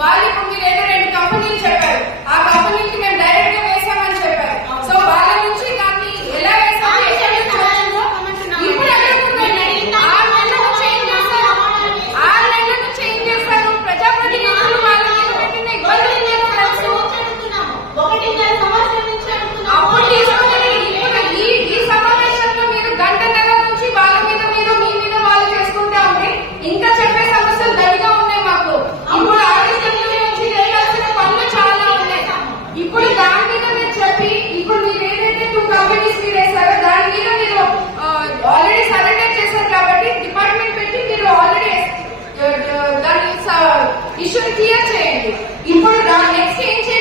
वरी मुंहिण company clear to end. Important next change. Uh -huh.